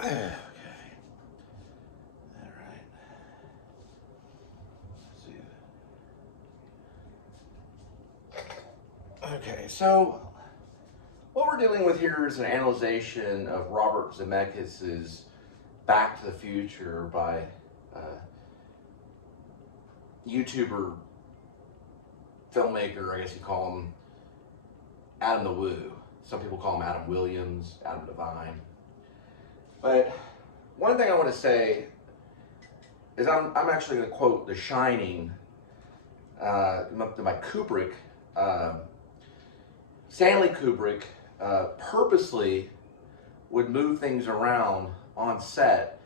Okay. All right. Let's see. Okay, so what we're dealing with here is an analyzation of Robert Zemeckis' Back to the Future by YouTuber, filmmaker, I guess you call him, AdamtheWoo. Some people call him Adam Williams, Adam Devine. But one thing I want to say is I'm actually going to quote The Shining, my Kubrick. Stanley Kubrick purposely would move things around on set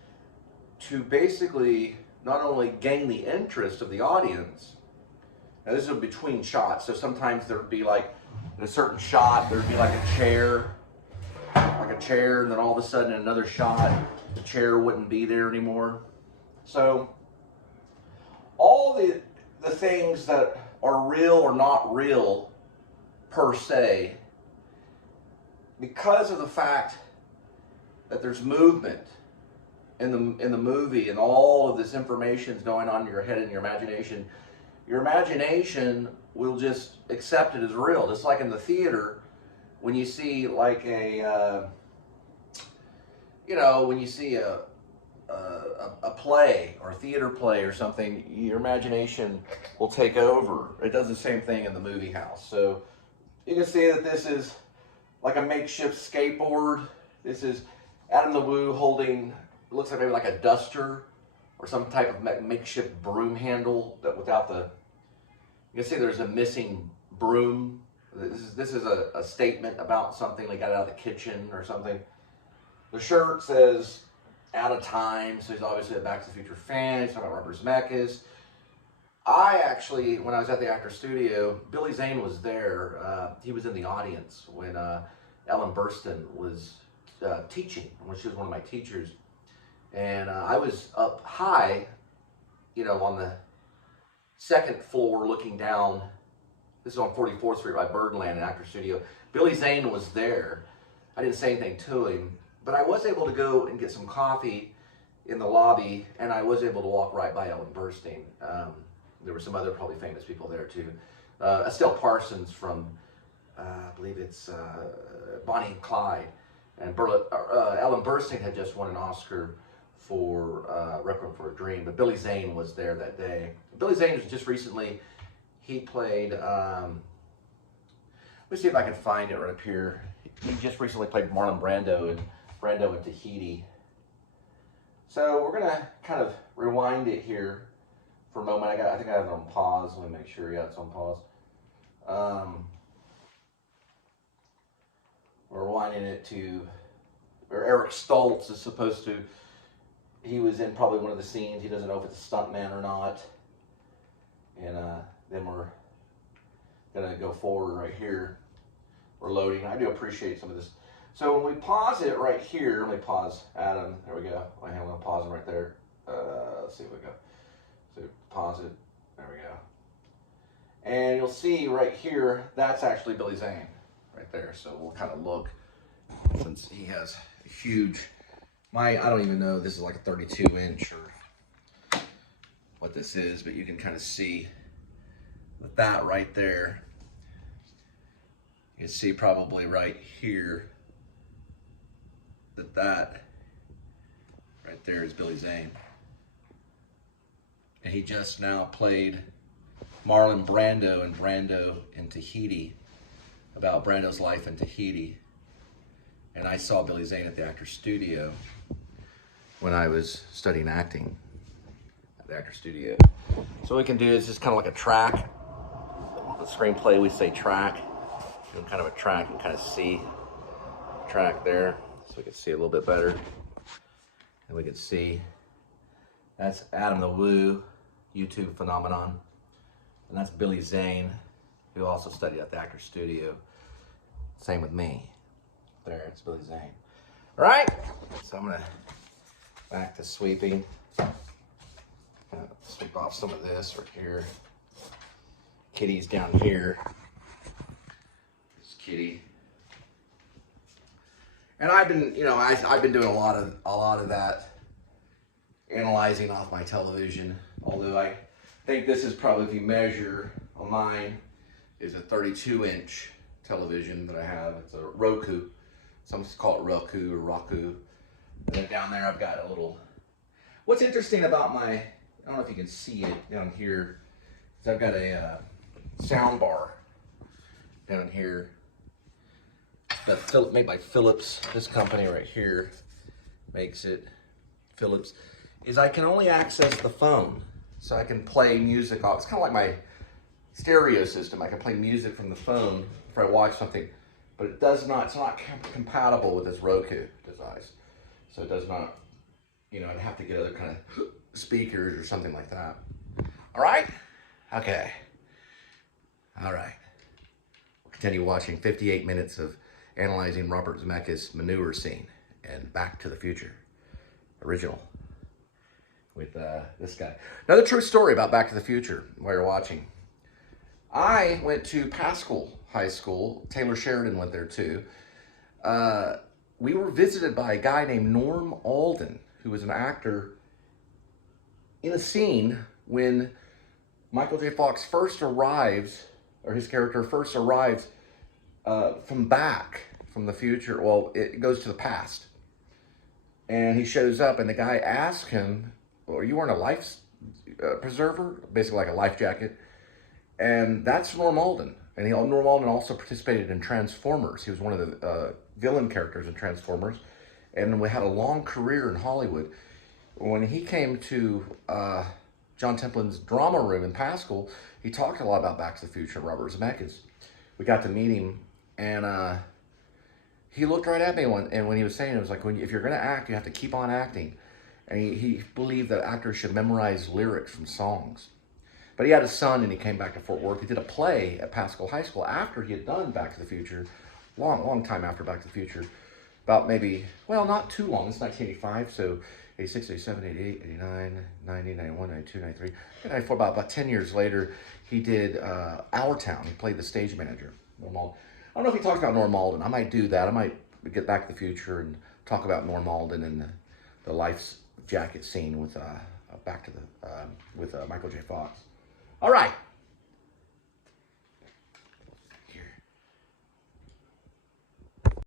to basically not only gain the interest of the audience. Now this is a between shots, so sometimes there'd be like, in a certain shot, there'd be like a chair, and then all of a sudden in another shot, the chair wouldn't be there anymore. So all the things that are real or not real per se, because of the fact that there's movement in the movie and all of this information is going on in your head and your imagination will just accept it as real. Just like in the theater, when you see like a when you see a play or a theater play or something, your imagination will take over. It does the same thing in the movie house. So you can see that this is like a makeshift skateboard. This is AdamtheWoo holding, it looks like maybe like a duster or some type of makeshift broom handle that without the, you can see there's a missing broom. This is a statement about something they got out of the kitchen or something. The shirt says out of time, so he's obviously a Back to the Future fan. He's talking about Robert Zemeckis. I actually, when I was at the Actor Studio, Billy Zane was there. He was in the audience when Ellen Burstyn was teaching, when she was one of my teachers. And I was up high, on the second floor looking down. This is on 44th Street by Birdland, an Actor Studio. Billy Zane was there. I didn't say anything to him, but I was able to go and get some coffee in the lobby, and I was able to walk right by Ellen Burstyn. There were some other probably famous people there too. Estelle Parsons from, I believe it's Bonnie and Clyde. And Ellen Burstyn had just won an Oscar for Requiem for a Dream, but Billy Zane was there that day. Billy Zane was just recently, he played, let me see if I can find it right up here. He just recently played Marlon Brando in Tahiti. So we're gonna kind of rewind it here for a moment. I think I have it on pause. Let me make sure, yeah, it's on pause. We're rewinding it to where Eric Stoltz is supposed to, he was in probably one of the scenes. He doesn't know if it's a stuntman or not. And then we're gonna go forward right here. We're loading. I do appreciate some of this. So when we pause it right here, let me pause Adam. There we go. I'm gonna pause him right there. Let's see if we go. So pause it. There we go. And you'll see right here, that's actually Billy Zane right there. So we'll kind of look, since he has a huge, I don't even know, this is like a 32 inch or what this is, but you can kind of see that right there. You can see probably right here that right there is Billy Zane. And he just now played Marlon Brando in Brando in Tahiti, about Brando's life in Tahiti. And I saw Billy Zane at the Actor Studio when I was studying acting at the Actor Studio. So what we can do is just kind of like a track. The screenplay, we say track. Doing kind of a track and kind of see track there, so we can see a little bit better. And we can see that's AdamtheWoo, YouTube phenomenon. And that's Billy Zane, who also studied at the Actor Studio. Same with me. There, it's Billy Zane. All right, so I'm gonna back to sweeping. Sweep off some of this right here. Kitty's down here. This kitty. And I've been, you know, I've been doing a lot of that, analyzing off my television. Although I think this is probably, if you measure on mine, is a 32-inch television that I have. It's a Roku. Some call it Roku or Roku. And then down there I've got a little. What's interesting about my, I don't know if you can see it down here, is I've got a sound bar down here. That's made by Philips. This company right here makes it. Philips. Is I can only access the phone, so I can play music off. It's kind of like my stereo system. I can play music from the phone if I watch something, but it does not. It's not compatible with this Roku device, so it does not. You know, I'd have to get other kind of speakers or something like that. All right. Okay. All right. We'll continue watching 58 minutes of analyzing Robert Zemeckis' manure scene and Back to the Future original with this guy. Another true story about Back to the Future while you're watching. I went to Pascal High School. Taylor Sheridan went there too. We were visited by a guy named Norm Alden, who was an actor in a scene when Michael J. Fox first arrives, or his character first arrives from the future. Well, it goes to the past. And he shows up, and the guy asks him, well, are you wearing a life preserver? Basically like a life jacket. And that's Norm Alden. And Norm Alden also participated in Transformers. He was one of the villain characters in Transformers. And we had a long career in Hollywood. When he came to John Templin's drama room in Pascal, he talked a lot about Back to the Future and Robert Zemeckis. We got to meet him, and he looked right at me, and when he was saying it was like, if you're going to act, you have to keep on acting. And he believed that actors should memorize lyrics from songs. But he had a son, and he came back to Fort Worth. He did a play at Pascal High School after he had done Back to the Future, long time after Back to the Future. About maybe, well, not too long. It's 1985, so 86, 87, 88, 89, 90, 91, 92, 93. 94, about 10 years later, he did Our Town. He played the stage manager, Norm Alden. I don't know if he talks about Norm Alden. I might do that. I might get Back to the Future and talk about Norm Alden and the life jacket scene with with Michael J. Fox. All right.